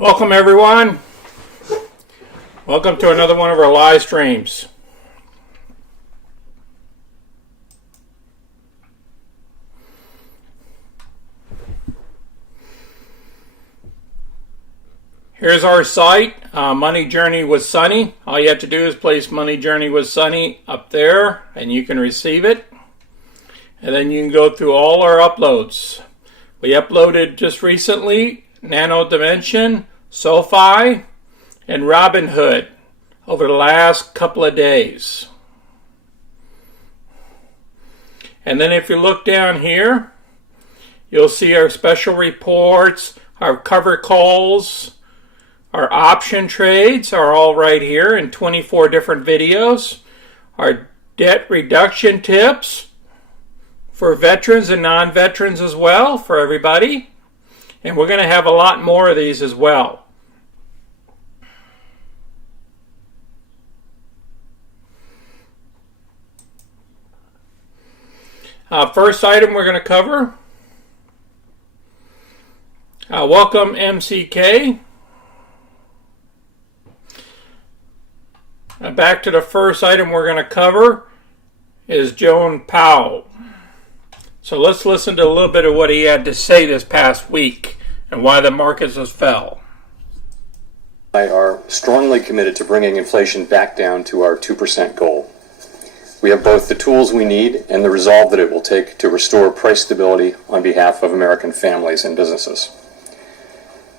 Welcome everyone. Welcome to another one of our live streams. Here's our site, Money Journey with Sonny. All you have to do is place Money Journey with Sonny up there and you can receive it. And then you can go through all our uploads. We uploaded just recently Nano Dimension, SOFI, and Robinhood over the last couple of days. And then if you look down here, you'll see our special reports, our cover calls, our option trades are all right here in 24 different videos. Our debt reduction tips for veterans and non-veterans as well, for everybody. And we're going to have a lot more of these as well. First item we're going to cover. Welcome MCK. Back to the first item we're going to cover is Jerome Powell. So let's listen to a little bit of what he had to say this past week and why the markets has fell. I are strongly committed to bringing inflation back down to our 2% goal. We have both the tools we need and the resolve that it will take to restore price stability on behalf of American families and businesses.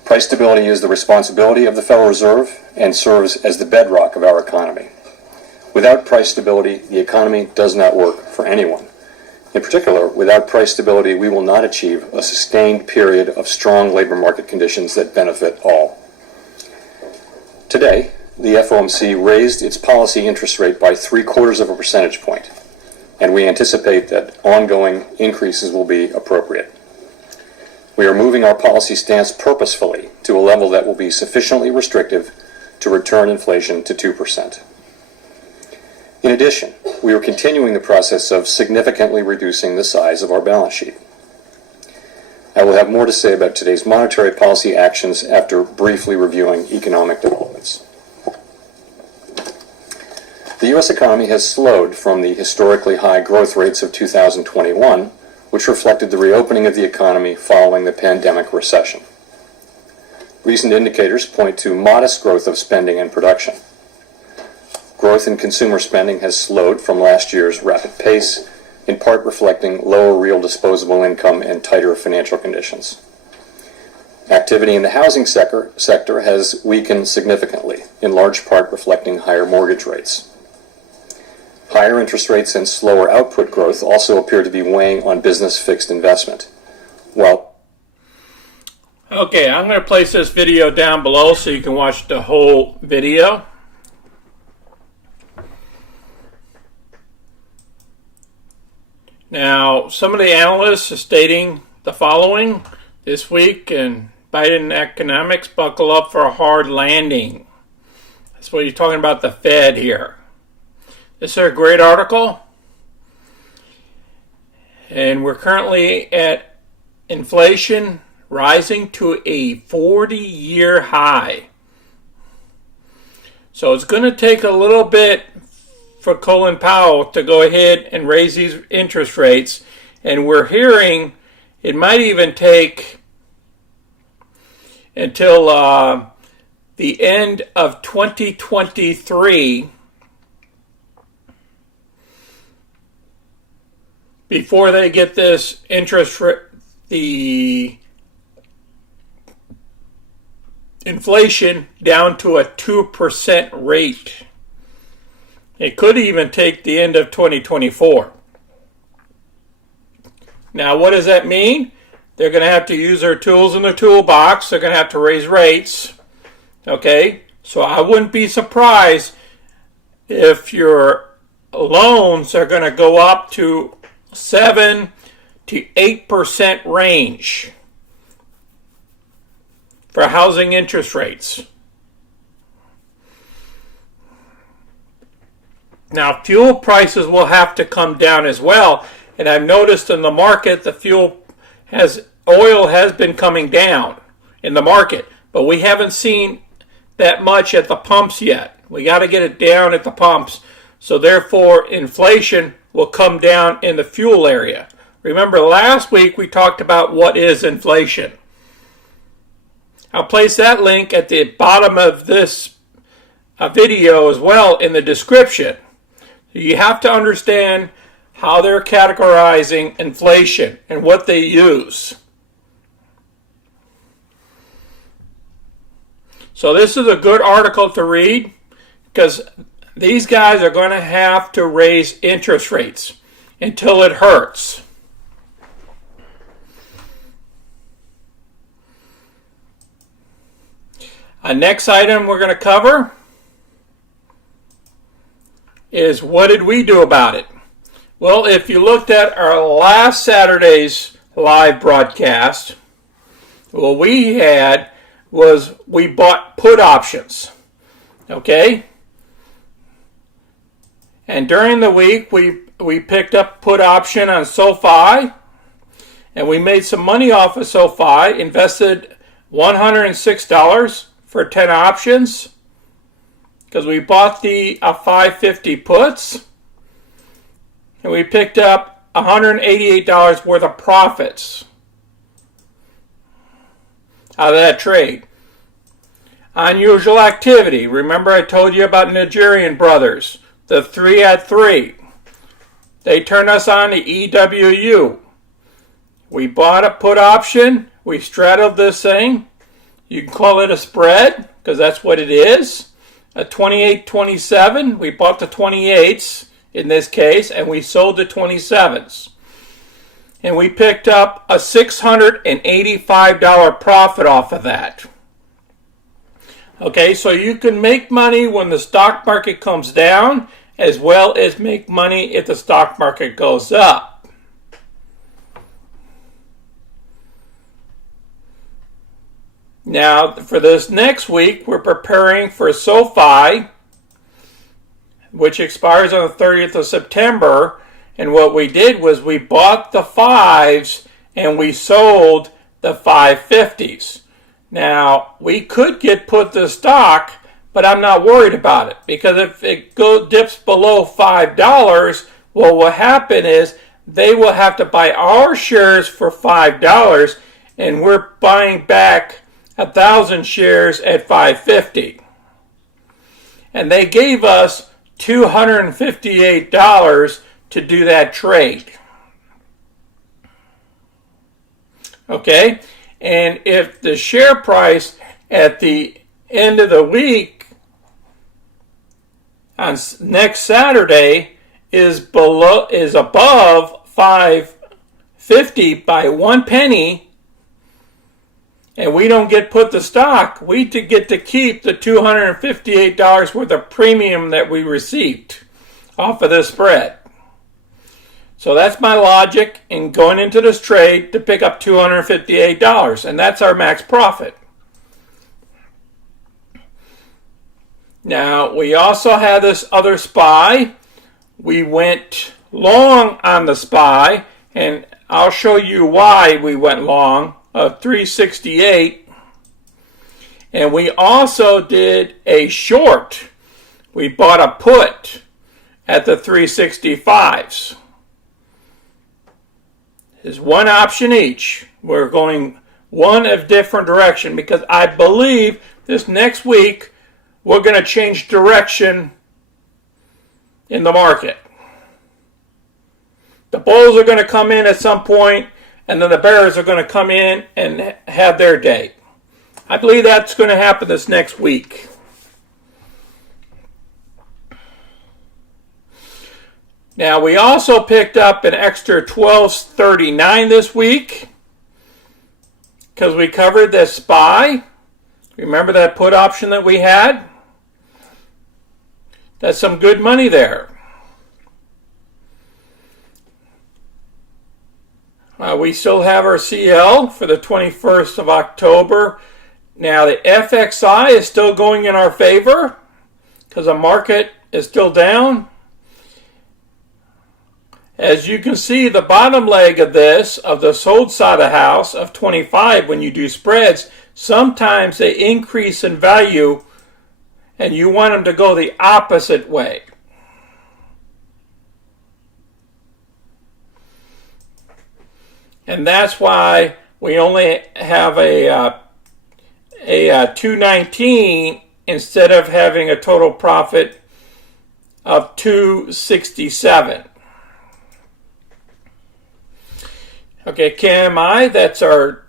Price stability is the responsibility of the Federal Reserve and serves as the bedrock of our economy. Without price stability, the economy does not work for anyone. In particular, without price stability, we will not achieve a sustained period of strong labor market conditions that benefit all. Today, the FOMC raised its policy interest rate by 0.75 percentage point, and we anticipate that ongoing increases will be appropriate. We are moving our policy stance purposefully to a level that will be sufficiently restrictive to return inflation to 2%. In addition, we are continuing the process of significantly reducing the size of our balance sheet. I will have more to say about today's monetary policy actions after briefly reviewing economic developments. The U.S. economy has slowed from the historically high growth rates of 2021, which reflected the reopening of the economy following the pandemic recession. Recent indicators point to modest growth of spending and production. Growth in consumer spending has slowed from last year's rapid pace, in part reflecting lower real disposable income and tighter financial conditions. Activity in the housing sector has weakened significantly, in large part reflecting higher mortgage rates. Higher interest rates and slower output growth also appear to be weighing on business fixed investment. Okay, I'm going to place this video down below so you can watch the whole video. Now, some of the analysts are stating the following this week in Biden economics: buckle up for a hard landing. That's what he's talking about, the Fed here. This is a great article. And we're currently at inflation rising to a 40-year high. So it's going to take a little bit for Colin Powell to go ahead and raise these interest rates. And we're hearing it might even take until the end of 2023 before they get this interest rate, the inflation down to a 2% rate. It could even take the end of 2024. Now, what does that mean? They're going to have to use their tools in their toolbox. They're going to have to raise rates. Okay? So I wouldn't be surprised if your loans are going to go up to 7 to 8% range for housing interest rates. Now, fuel prices will have to come down as well. And I've noticed in the market, oil has been coming down in the market. but we haven't seen that much at the pumps yet. We got to get it down at the pumps. So therefore, inflation will come down in the fuel area. Remember, last week we talked about what is inflation. I'll place that link at the bottom of this video as well in the description. You have to understand how they're categorizing inflation and what they use. So this is a good article to read because these guys are going to have to raise interest rates until it hurts. Next item we're going to cover is what did we do about it? Well, if you looked at our last Saturday's live broadcast, what we had was we bought put options. Okay? And during the week, we picked up put option on SOFI, and we made some money off of SOFI, invested $106 for 10 options, because we bought the 550 puts, and we picked up $188 worth of profits out of that trade. Unusual activity. Remember I told you about Nigerian brothers, the 3 at 3. They turned us on to EWU. We bought a put option. We straddled this thing. You can call it a spread because that's what it is. A 28-27. We bought the 28s in this case and we sold the 27s. And we picked up a $685 profit off of that. Okay, so you can make money when the stock market comes down as well as make money if the stock market goes up. Now, for this next week, we're preparing for SOFI, which expires on the 30th of September. And what we did was we bought the 5s and we sold the 550s. Now, we could get put the stock, but I'm not worried about it because if it dips below $5, what will happen is they will have to buy our shares for $5 and we're buying back 1,000 shares at $5.50. And they gave us $258 to do that trade. Okay? And if the share price at the end of the week on next Saturday is above $5.50 by 1 penny, and we don't get put the stock, we get to keep the $258 worth of premium that we received off of this spread. So that's my logic in going into this trade to pick up $258, and that's our max profit. Now, we also had this other SPY. We went long on the SPY, and I'll show you why we went long, of 368. And we also did a short. We bought a put at the 365s. Is one option each. We're going one of different direction because I believe this next week we're going to change direction in the market. The bulls are going to come in at some point and then the bears are going to come in and have their day. I believe that's going to happen this next week. Now, we also picked up an extra 1239 this week because we covered the SPY. Remember that put option that we had? That's some good money there. We still have our CL for the 21st of October. Now, the FXI is still going in our favor because the market is still down. As you can see, the bottom leg of this, of the sold side of the house of 25, when you do spreads, Sometimes they increase in value and you want them to go the opposite way. And that's why we only have a 219 instead of having a total profit of 267. Okay, KMI, that's our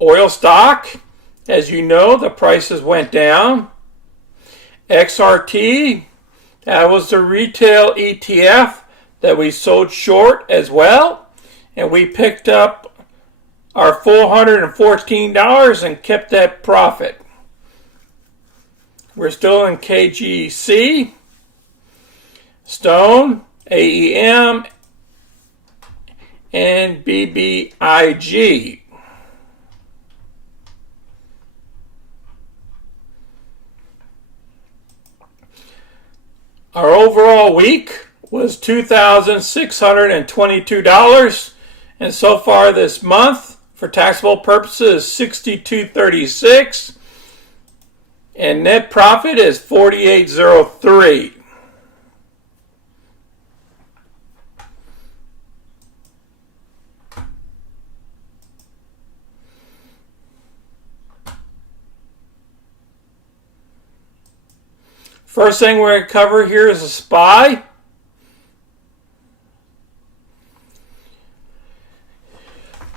oil stock. As you know, the prices went down. XRT, that was the retail ETF that we sold short as well. And we picked up our $414 and kept that profit. We're still in KGC, Stone, AEM, and BBIG. Our overall week was $2,622, and so far this month, for taxable purposes, $62.36, and net profit is $48.03. First thing we're going to cover here is a SPY.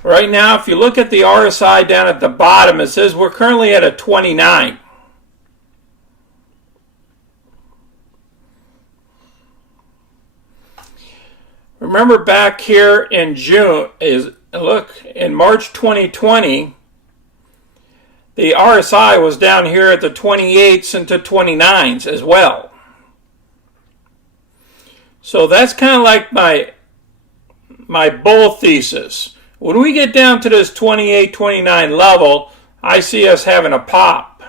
Right now, if you look at the RSI down at the bottom, it says we're currently at a 29. Remember back here in in March 2020, the RSI was down here at the 28s into 29s as well. So that's kind of like my bull thesis. When we get down to this 28, 29 level, I see us having a pop.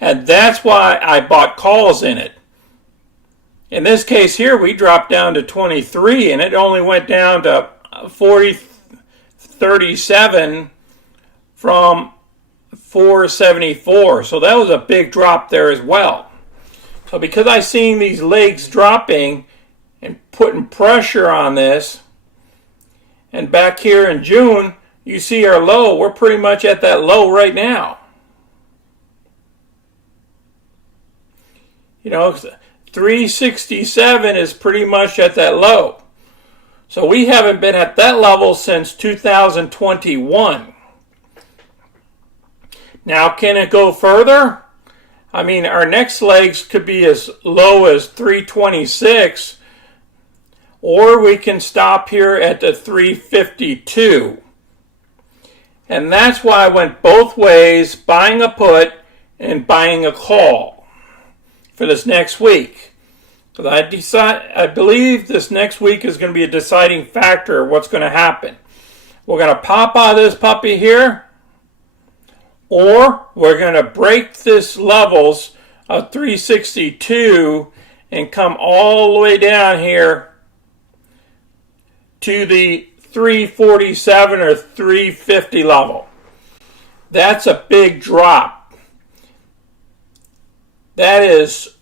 And that's why I bought calls in it. In this case here, we dropped down to 23, and it only went down to 40.37 from 474. So that was a big drop there as well. So because I seen these legs dropping and putting pressure on this, and back here in June, you see our low. We're pretty much at that low right now. You know, 367 is pretty much at that low. So we haven't been at that level since 2021. Now, can it go further? I mean, our next legs could be as low as 326, or we can stop here at the 352. And that's why I went both ways, buying a put and buying a call for this next week. Because I believe this next week is going to be a deciding factor of what's going to happen. We're going to pop out of this puppy here, or we're going to break this levels of 362 and come all the way down here to the 347 or 350 level. That's a big drop. That is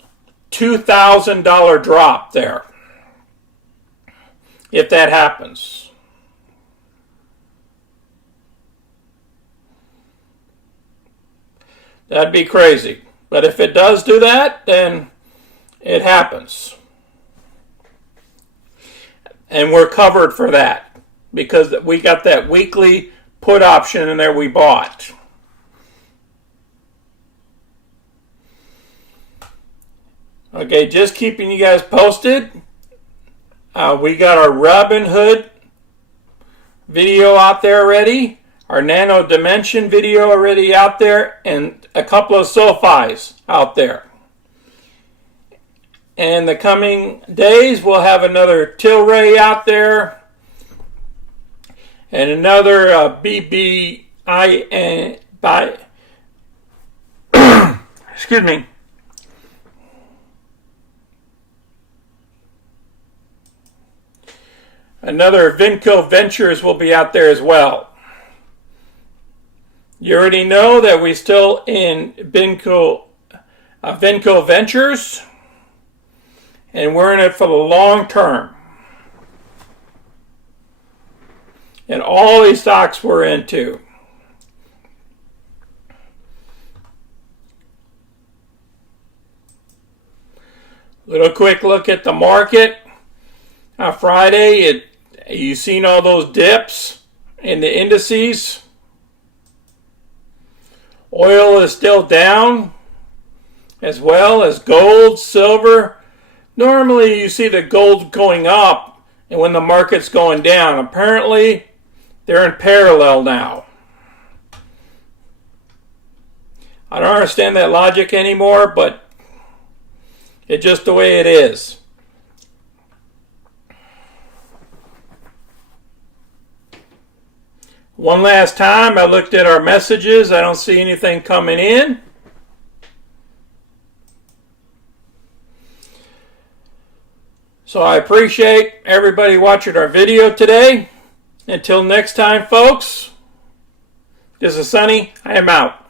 $2,000 drop there, if that happens. That'd be crazy. But if it does do that, then it happens. And we're covered for that because we got that weekly put option in there we bought. Okay, just keeping you guys posted. We got our Robinhood video out there already, our Nano Dimension video already out there, and a couple of SOFIs out there. In the coming days, we'll have another TLRY out there, and another BBIG, excuse me, another Vinco Ventures will be out there as well. You already know that we're still in Vinco Ventures, and we're in it for the long term. And all these stocks we're into. Little quick look at the market. On Friday, you seen all those dips in the indices. Oil is still down, as well as gold, silver. Normally you see the gold going up and when the market's going down. Apparently they're in parallel now. I don't understand that logic anymore, but it's just the way it is. One last time, I looked at our messages. I don't see anything coming in. So I appreciate everybody watching our video today. Until next time, folks, this is Sonny. I am out.